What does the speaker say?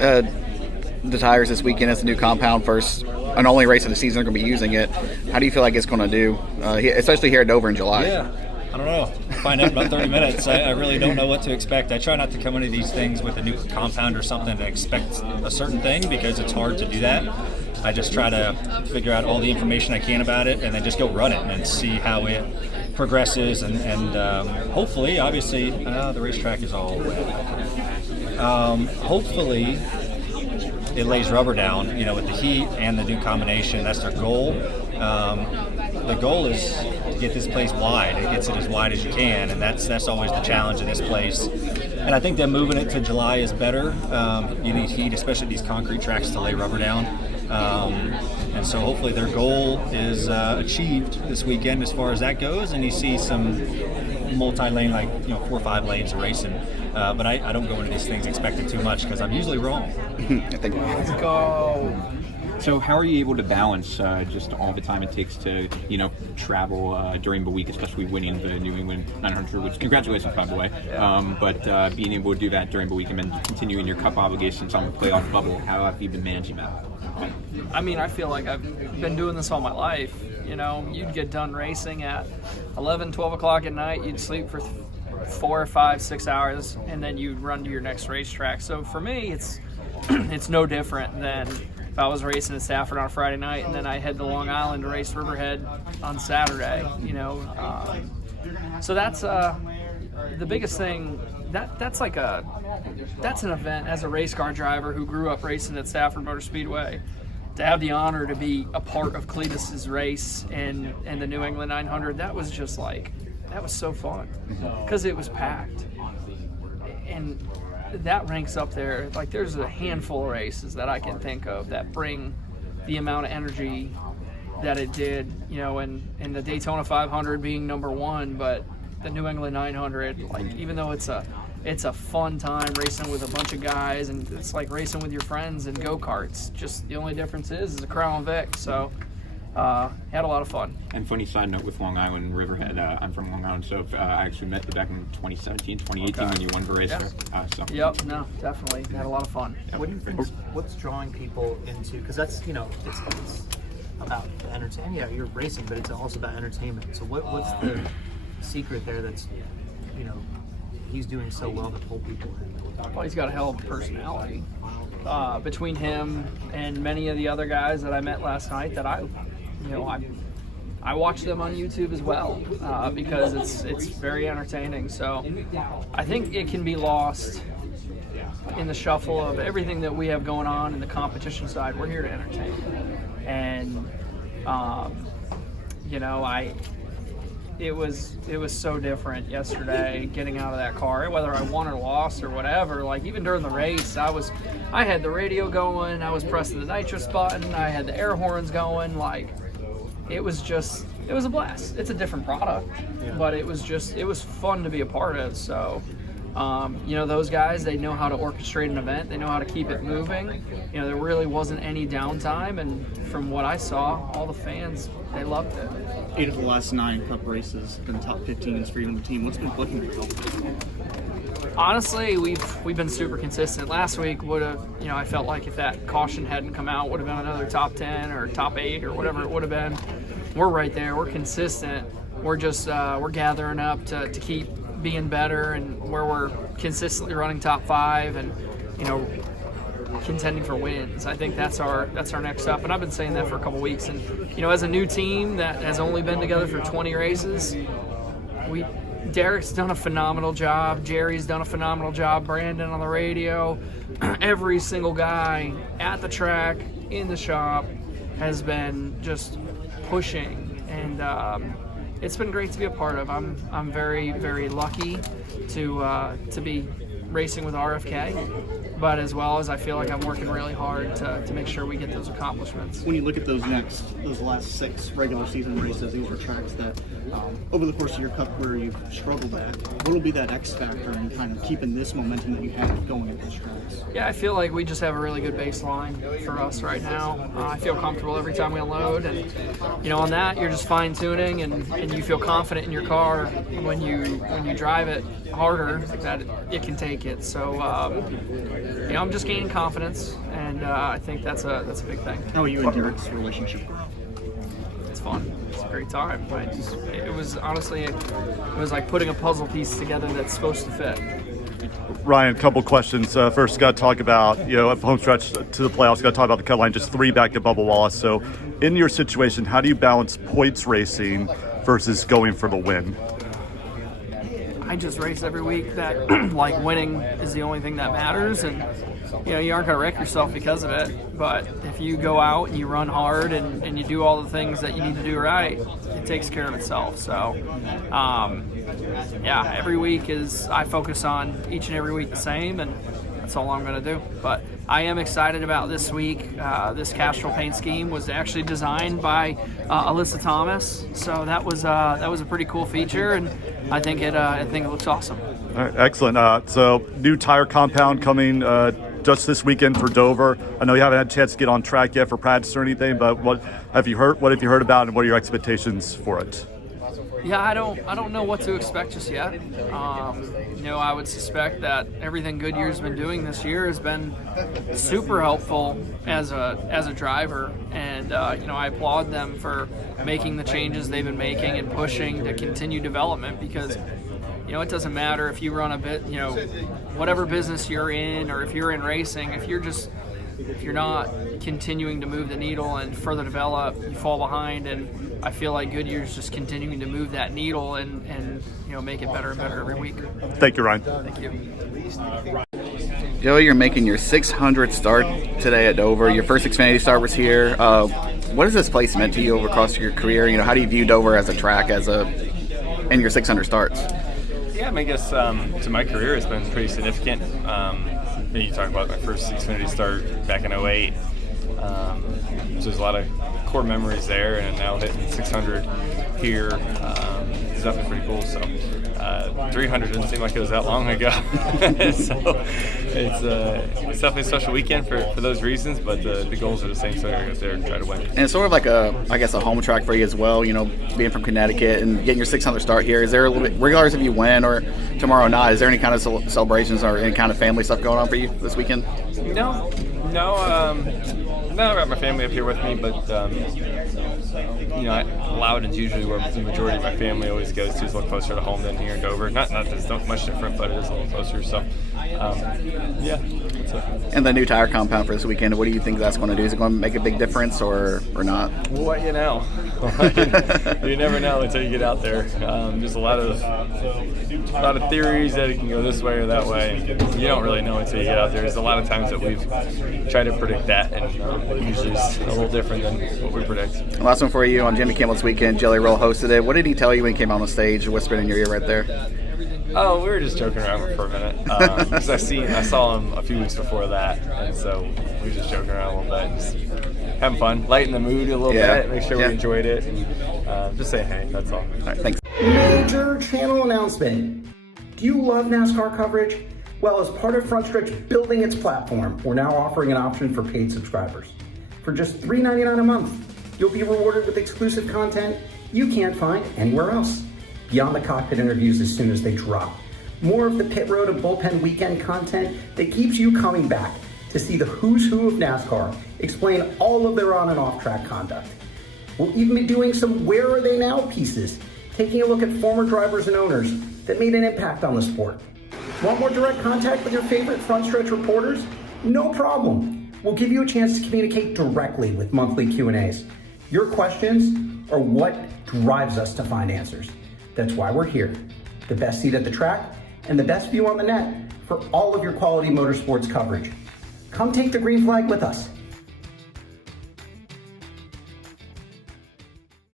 the tires this weekend as a new compound, first and only race of the season, they're going to be using it. How do you feel like it's going to do, especially here at Dover in July? Yeah, I don't know. Find out in about 30 minutes. I really don't know what to expect. I try not to come into these things with a new compound or something to expect a certain thing, because it's hard to do that. I just try to figure out all the information I can about it and then just go run it and see how it progresses, and hopefully, obviously, the racetrack is all hopefully it lays rubber down, with the heat and the new combination. That's their goal. The goal is to get this place wide. It gets it as wide as you can, and that's always the challenge in this place. And I think that moving it to July is better. You need heat, especially these concrete tracks, to lay rubber down. And so hopefully their goal is achieved this weekend as far as that goes, and you see some multi-lane, 4 or 5 lanes of racing. But I don't go into these things expecting too much, because I'm usually wrong. Let's go. So how are you able to balance just all the time it takes to, travel during the week, especially winning the New England 900, which congratulations, by the way. But being able to do that during the week and then continuing your cup obligations on the playoff bubble, how have you been managing that? I mean, I feel like I've been doing this all my life. You'd get done racing at 11, 12 o'clock at night. You'd sleep for 4, 5, 6 hours, and then you'd run to your next racetrack. So for me, it's no different than if I was racing at Stafford on a Friday night and then I head to Long Island to race Riverhead on Saturday. So that's the biggest thing. That's an event as a race car driver who grew up racing at Stafford Motor Speedway. To have the honor to be a part of Cletus's race and the New England 900, that was just that was so fun, because it was packed. And that ranks up there. There's a handful of races that I can think of that bring the amount of energy that it did, and the Daytona 500 being number 1, but the New England 900, even though it's a fun time racing with a bunch of guys, and it's like racing with your friends in go-karts. Just the only difference is a Crown Vic. So had a lot of fun. And funny side note with Long Island Riverhead, I'm from Long Island, so I actually met you back in 2017, 2018 when you won the race there. Yep, no, definitely had a lot of fun. What do you think? What's drawing people into? Because that's it's about the entertainment. Yeah, you're racing, but it's also about entertainment. So what's the secret there? That's he's doing so well to pull people in. Well, he's got a hell of a personality. Between him and many of the other guys that I met last night, that I watch them on YouTube as well, because it's very entertaining. So I think it can be lost in the shuffle of everything that we have going on in the competition side. We're here to entertain, and it was so different yesterday getting out of that car, whether I won or lost or whatever. Even during the race, I had the radio going, I was pressing the nitrous button, I had the air horns going. It was a blast. It's a different product, but it was fun to be a part of. So those guys, they know how to orchestrate an event, they know how to keep it moving. There really wasn't any downtime, and from what I saw, all the fans, they loved it. 8 of the last 9 Cup races, been top 15 in speed on the team. What's been clicking for you? Honestly, we've been super consistent. Last week would have, I felt like if that caution hadn't come out, would have been another top 10 or top 8 or whatever it would have been. We're right there. We're consistent. We're just we're gathering up to keep being better, and where we're consistently running top 5 and contending for wins. I think that's our next step, and I've been saying that for a couple weeks. And as a new team that has only been together for 20 races, Derek's done a phenomenal job, Jerry's done a phenomenal job, Brandon on the radio, every single guy at the track, in the shop, has been just pushing, and it's been great to be a part of. I'm very, very lucky to be racing with RFK, but as well as I feel like I'm working really hard to make sure we get those accomplishments. When you look at those last 6 regular season races, these are tracks that Over the course of your Cup career, you've struggled at. What will be that X factor in kind of keeping this momentum that you have going at this tracks? Yeah, I feel like we just have a really good baseline for us right now. I feel comfortable every time we unload, and on that you're just fine tuning, and you feel confident in your car when you drive it harder that it can take it. So I'm just gaining confidence, and I think that's a big thing. How are you and Derek's relationship? It's fun. It's a great time. It was honestly, it was like putting a puzzle piece together that's supposed to fit. Ryan, a couple questions. First, got to talk about, at home stretch to the playoffs, got to talk about the cut line, just 3 back to Bubba Wallace. So in your situation, how do you balance points racing versus going for the win? I just race every week that winning is the only thing that matters, and you aren't going to wreck yourself because of it. But if you go out and you run hard and you do all the things that you need to do right, it takes care of itself. So every week I focus on each and every week the same, and that's all I'm going to do. But I am excited about this week. This Castrol paint scheme was actually designed by Alyssa Thomas, so that was a pretty cool feature, and I think it looks awesome. All right, excellent. So new tire compound coming just this weekend for Dover. I know you haven't had a chance to get on track yet for practice or anything, but what have you heard about, and what are your expectations for it? Yeah, I don't know what to expect just yet. I would suspect that everything Goodyear's been doing this year has been super helpful as a driver, and I applaud them for making the changes they've been making and pushing to continue development, because it doesn't matter if you run a bit, whatever business you're in, or if you're in racing, if you're not continuing to move the needle and further develop, you fall behind. And I feel like Goodyear's just continuing to move that needle and make it better and better every week. Thank you, Ryan. Thank you. Joey, you're making your 600th start today at Dover. Your first Xfinity start was here. What has this place meant to you over across your career? How do you view Dover as a track in your 600 starts? Yeah, I guess to my career it's been pretty significant. You talk about my first Xfinity start back in 2008. So there's a lot of core memories there, and now hitting 600 here is definitely pretty cool. So 300 didn't seem like it was that long ago. So it's definitely a special weekend for those reasons, but the goals are the same, so I guess they're trying to win. And it's sort of like a home track for you as well, being from Connecticut and getting your 600th start here. Is there a little bit, regardless if you win or tomorrow night, is there any kind of celebrations or any kind of family stuff going on for you this weekend? No, I got my family up here with me, but Loudon's usually where the majority of my family always goes to. It's a little closer to home than here in Dover. Not that it's not much different, but it is a little closer. So, that's it. And the new tire compound for this weekend, what do you think that's going to do? Is it going to make a big difference or not? Well, you never know until you get out there. There's a lot of theories that it can go this way or that way. You don't really know until you get out there. There's a lot of times that we've tried to predict that, and usually it's a little different than what we predict. Last one for you on Jimmy Kimmel's weekend. Jelly Roll hosted it. What did he tell you when he came on the stage, whispered in your ear right there? Oh, we were just joking around for a minute. Because I saw him a few weeks before that, and so we were just joking around a little bit, just having fun, lighten the mood a little bit, make sure we enjoyed it, and just saying hey, that's all. All right, thanks. Major channel announcement. Do you love NASCAR coverage? Well, as part of Frontstretch building its platform, we're now offering an option for paid subscribers. For just $3.99 a month, you'll be rewarded with exclusive content you can't find anywhere else. Beyond the cockpit interviews as soon as they drop. More of the pit road and bullpen weekend content that keeps you coming back to see the who's who of NASCAR explain all of their on and off track conduct. We'll even be doing some Where Are They Now pieces, taking a look at former drivers and owners that made an impact on the sport. Want more direct contact with your favorite Frontstretch reporters? No problem. We'll give you a chance to communicate directly with monthly Q&As. Your questions are what drives us to find answers. That's why we're here. The best seat at the track and the best view on the net for all of your quality motorsports coverage. Come take the green flag with us.